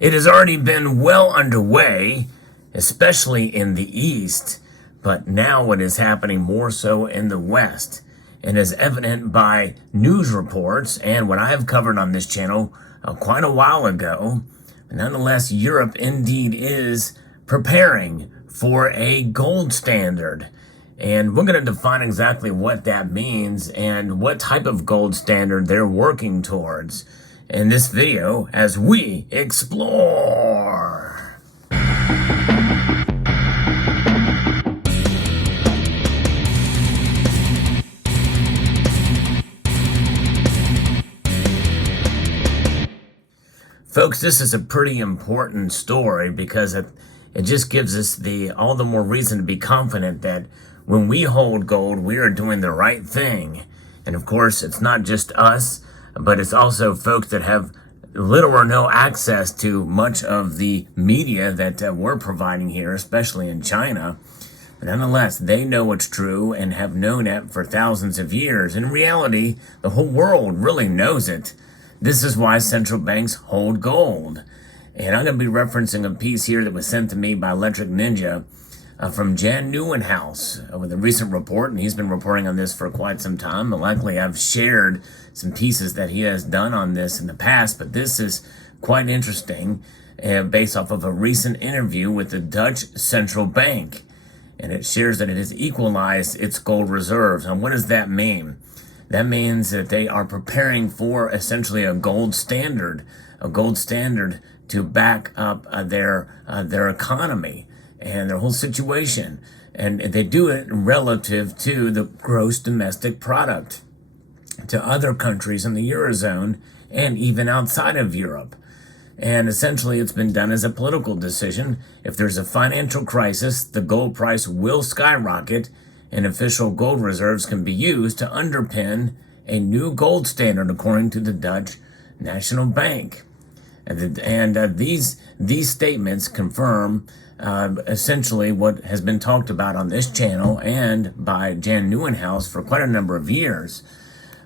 It has already been well underway, especially in the East, but now it is happening more so in the West, and is evident by news reports and what I have covered on this channel quite a while ago. Nonetheless, Europe indeed is preparing for a gold standard. And we're going to define exactly what that means and what type of gold standard they're working towards in this video as we explore. Folks, this is a pretty important story because it just gives us all the more reason to be confident that when we hold gold, we are doing the right thing. And of course, it's not just us, but it's also folks that have little or no access to much of the media that we're providing here, especially in China. But nonetheless, they know what's true and have known it for thousands of years. In reality, the whole world really knows it. This is why central banks hold gold. And I'm going to be referencing a piece here that was sent to me by Electric Ninja from Jan Nieuwenhuis with a recent report, and he's been reporting on this for quite some time. And likely I've shared some pieces that he has done on this in the past, but this is quite interesting based off of a recent interview with the Dutch Central Bank. And it shares that it has equalized its gold reserves. And what does that mean? That means that they are preparing for essentially a gold standard to back up their economy and their whole situation. And they do it relative to the gross domestic product, to other countries in the Eurozone and even outside of Europe. And essentially it's been done as a political decision. If there's a financial crisis, the gold price will skyrocket, and official gold reserves can be used to underpin a new gold standard according to the Dutch National Bank. And these statements confirm essentially what has been talked about on this channel and by Jan Nieuwenhuis for quite a number of years.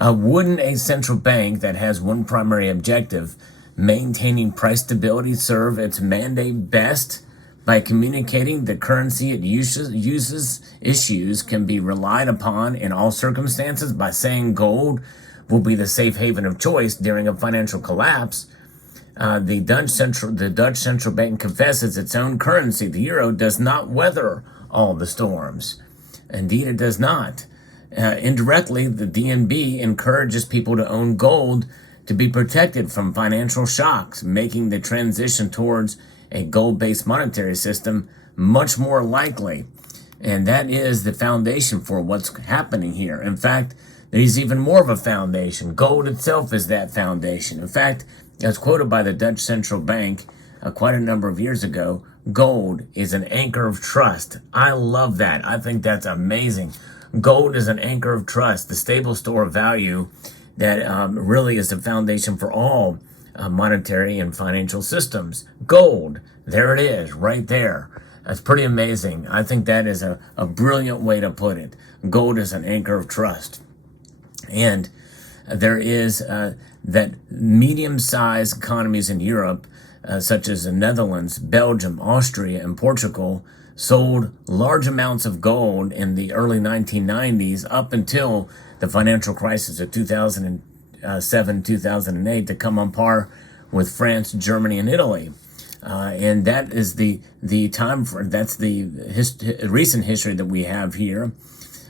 Wouldn't a central bank that has one primary objective, maintaining price stability, serve its mandate best by communicating the currency it issues can be relied upon in all circumstances by saying gold will be the safe haven of choice during a financial collapse? The Dutch Central Bank confesses its own currency, the euro, does not weather all the storms. Indeed, it does not. Indirectly, the DNB encourages people to own gold to be protected from financial shocks, making the transition towards a gold-based monetary system much more likely. And that is the foundation for what's happening here. In fact, there's even more of a foundation. Gold itself is that foundation. In fact, as quoted by the Dutch Central Bank quite a number of years ago, gold is an anchor of trust. I love that. I think that's amazing. Gold is an anchor of trust, the stable store of value that really is the foundation for all monetary and financial systems. Gold, there it is, right there. That's pretty amazing. I think that is a brilliant way to put it. Gold is an anchor of trust. And there is that medium-sized economies in Europe, such as the Netherlands, Belgium, Austria, and Portugal, sold large amounts of gold in the early 1990s up until the financial crisis of 2007, 2008 to come on par with France, Germany, and Italy. And that is the time for, that's the recent history that we have here.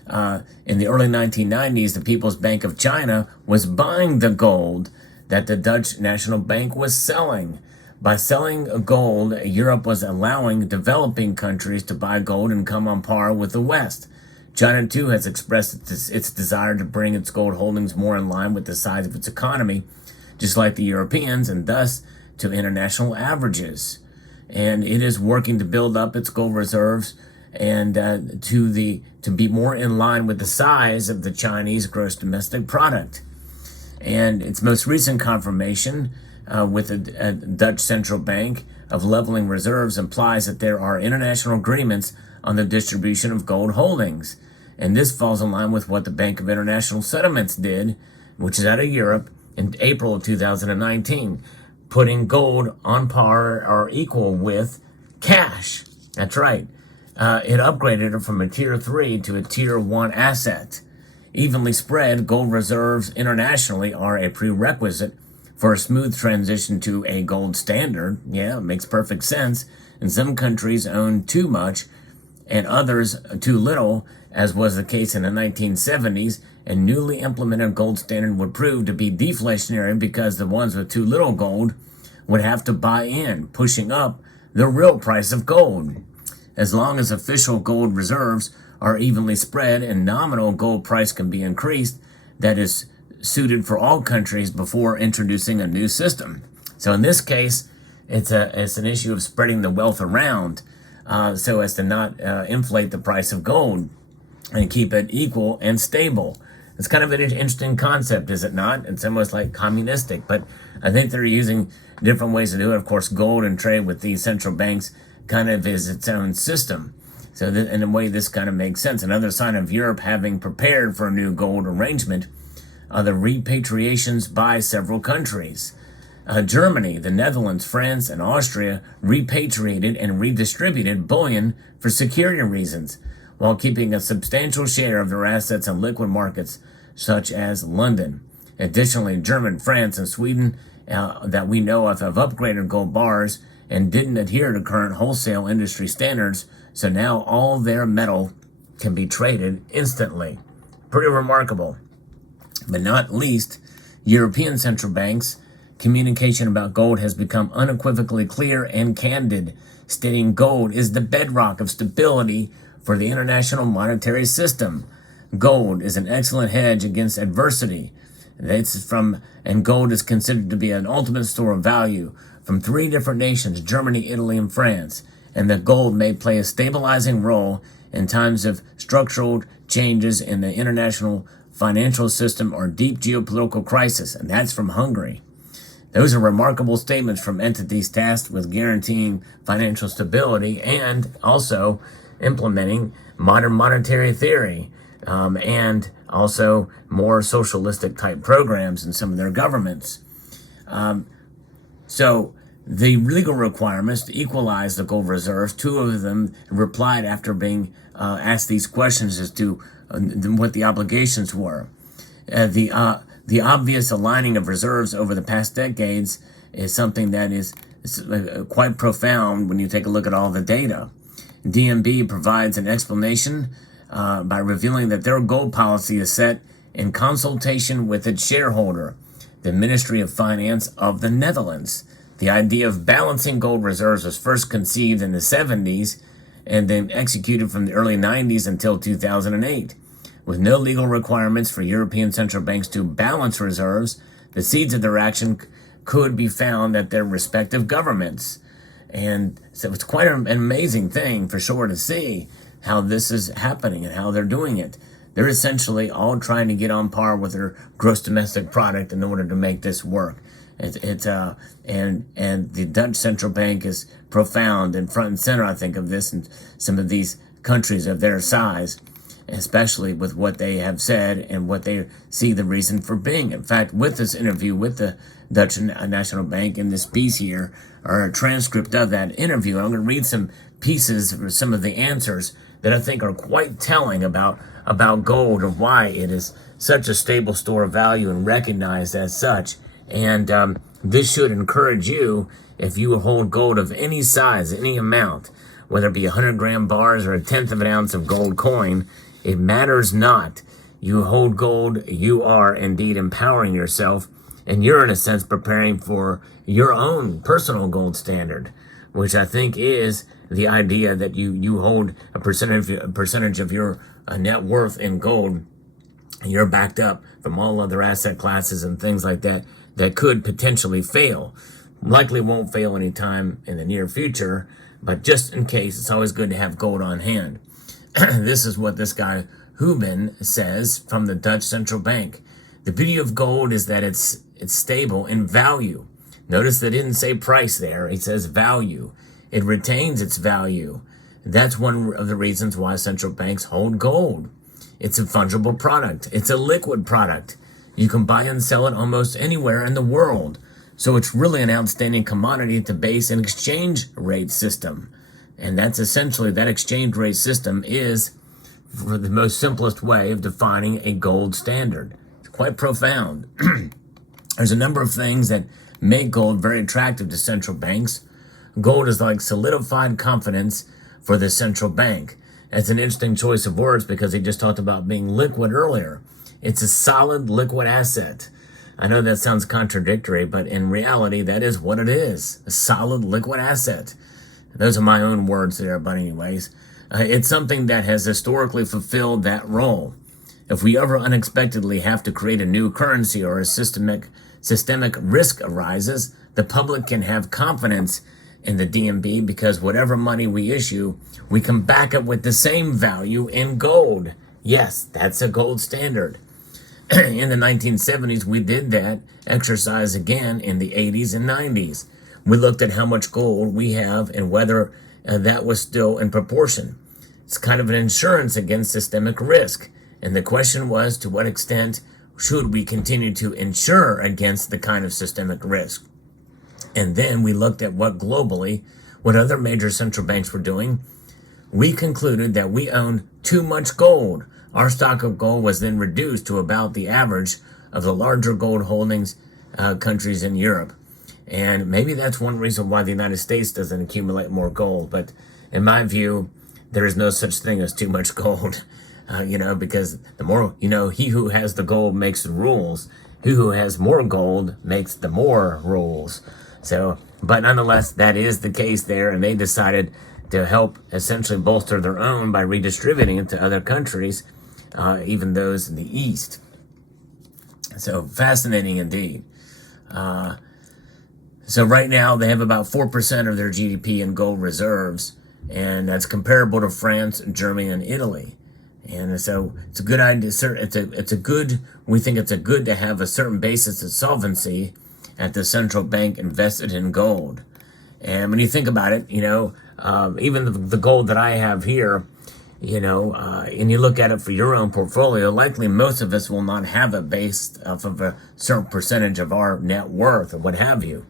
In the early 1990s, the People's Bank of China was buying the gold that the Dutch National Bank was selling. By selling gold, Europe was allowing developing countries to buy gold and come on par with the West. China, too, has expressed its desire to bring its gold holdings more in line with the size of its economy, just like the Europeans, and thus to international averages. And it is working to build up its gold reserves and to be more in line with the size of the Chinese gross domestic product. And its most recent confirmation with the Dutch Central Bank of leveling reserves implies that there are international agreements on the distribution of gold holdings. And this falls in line with what the Bank of International Settlements did, which is out of Europe, in April of 2019. putting gold on par or equal with cash. That's right. It upgraded it from a tier 3 to a tier 1 asset. Evenly spread gold reserves internationally are a prerequisite for a smooth transition to a gold standard. Yeah, it makes perfect sense. And some countries own too much and others too little, as was the case in the 1970s. A newly implemented gold standard would prove to be deflationary because the ones with too little gold would have to buy in, pushing up the real price of gold. As long as official gold reserves are evenly spread and nominal gold price can be increased, that is suited for all countries before introducing a new system. So in this case, it's an issue of spreading the wealth around so as to not inflate the price of gold and keep it equal and stable. It's kind of an interesting concept, is it not? It's almost like communistic, but I think they're using different ways to do it. Of course, gold and trade with these central banks kind of is its own system. So in a way, this kind of makes sense. Another sign of Europe having prepared for a new gold arrangement are the repatriations by several countries. Germany, the Netherlands, France, and Austria repatriated and redistributed bullion for security reasons, while keeping a substantial share of their assets in liquid markets such as London. Additionally, Germany, France, and Sweden that we know of have upgraded gold bars and didn't adhere to current wholesale industry standards, so now all their metal can be traded instantly. Pretty remarkable. But not least, European central banks' communication about gold has become unequivocally clear and candid, stating gold is the bedrock of stability for the international monetary system. Gold is an excellent hedge against adversity. And gold is considered to be an ultimate store of value from 3 different nations, Germany, Italy, and France, and that gold may play a stabilizing role in times of structural changes in the international financial system or deep geopolitical crisis, and that's from Hungary. Those are remarkable statements from entities tasked with guaranteeing financial stability and also implementing modern monetary theory and also more socialistic type programs in some of their governments. So the legal requirements to equalize the gold reserves, 2 of them replied after being asked these questions as to what the obligations were. The obvious aligning of reserves over the past decades is something that is quite profound when you take a look at all the data. DNB provides an explanation by revealing that their gold policy is set in consultation with its shareholder, the Ministry of Finance of the Netherlands. The idea of balancing gold reserves was first conceived in the 70s and then executed from the early 90s until 2008. With no legal requirements for European central banks to balance reserves, the seeds of their action could be found at their respective governments. And so it's quite an amazing thing for sure to see how this is happening and how they're doing it. They're essentially all trying to get on par with their gross domestic product in order to make this work. And the Dutch central bank is profound and front and center, I think, of this in some of these countries of their size, especially with what they have said and what they see the reason for being. In fact, with this interview with the Dutch National Bank in this piece here, or a transcript of that interview, I'm going to read some pieces or some of the answers that I think are quite telling about gold and why it is such a stable store of value and recognized as such. And this should encourage you, if you hold gold of any size, any amount, whether it be 100-gram bars or 1/10 of an ounce of gold coin, it matters not. You hold gold, you are indeed empowering yourself, and you're in a sense preparing for your own personal gold standard, which I think is the idea that you hold a percentage of your net worth in gold, and you're backed up from all other asset classes and things like that that could potentially fail. Likely won't fail anytime in the near future, but just in case, it's always good to have gold on hand. This is what this guy Hubin says from the Dutch Central Bank. The beauty of gold is that it's stable in value. Notice they didn't say price there. It says value. It retains its value. That's one of the reasons why central banks hold gold. It's a fungible product. It's a liquid product. You can buy and sell it almost anywhere in the world. So it's really an outstanding commodity to base an exchange rate system. And that's essentially, that exchange rate system is for the most simplest way of defining a gold standard. It's quite profound. There's a number of things that make gold very attractive to central banks. Gold is like solidified confidence for the central bank. That's an interesting choice of words because he just talked about being liquid earlier. It's a solid liquid asset. I know that sounds contradictory, but in reality, that is what it is. A solid liquid asset. Those are my own words there, but anyways, it's something that has historically fulfilled that role. If we ever unexpectedly have to create a new currency or a systemic risk arises, the public can have confidence in the DMB because whatever money we issue, we can back it with the same value in gold. Yes, that's a gold standard. In the 1970s, we did that exercise again in the 80s and 90s. We looked at how much gold we have and whether that was still in proportion. It's kind of an insurance against systemic risk. And the question was, to what extent should we continue to insure against the kind of systemic risk? And then we looked at what other major central banks were doing. We concluded that we owned too much gold. Our stock of gold was then reduced to about the average of the larger gold holdings countries in Europe. And maybe that's one reason why the United States doesn't accumulate more gold. But in my view, there is no such thing as too much gold, because the more, he who has the gold makes the rules. He who has more gold makes the more rules. So, but nonetheless, that is the case there. And they decided to help essentially bolster their own by redistributing it to other countries, even those in the East. So fascinating indeed. So right now they have about 4% of their GDP in gold reserves, and that's comparable to France, Germany, and Italy. And so it's a good idea. We think it's a good to have a certain basis of solvency at the central bank invested in gold. And when you think about it, even the gold that I have here, and you look at it for your own portfolio, likely most of us will not have it based off of a certain percentage of our net worth or what have you.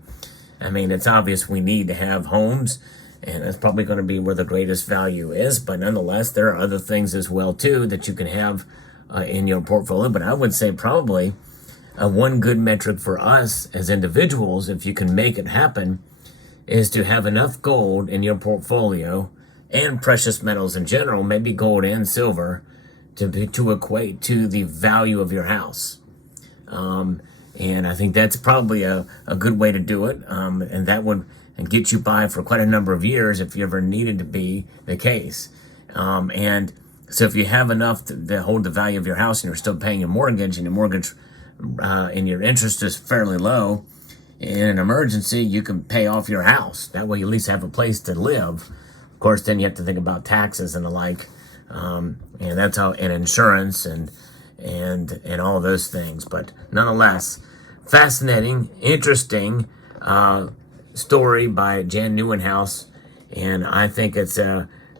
I mean, it's obvious we need to have homes, and that's probably going to be where the greatest value is. But nonetheless, there are other things as well, too, that you can have in your portfolio. But I would say probably one good metric for us as individuals, if you can make it happen, is to have enough gold in your portfolio and precious metals in general, maybe gold and silver, to equate to the value of your house. And I think that's probably a good way to do it. And that would get you by for quite a number of years if you ever needed to be the case. And so if you have enough to hold the value of your house and you're still paying your mortgage and your interest is fairly low, in an emergency, you can pay off your house. That way you at least have a place to live. Of course, then you have to think about taxes and the like. And that's how, and insurance and all those things. But nonetheless, fascinating, interesting story by Jan Nieuwenhuis, and I think it's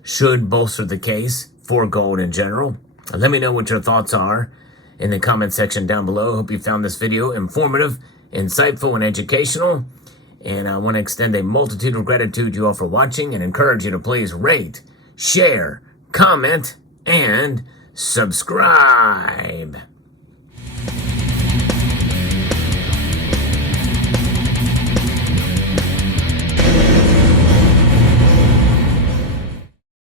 should bolster the case for gold in general. Let me know what your thoughts are in the comment section down below. Hope you found this video informative, insightful, and educational. And I want to extend a multitude of gratitude to you all for watching and encourage you to please rate, share, comment, and subscribe.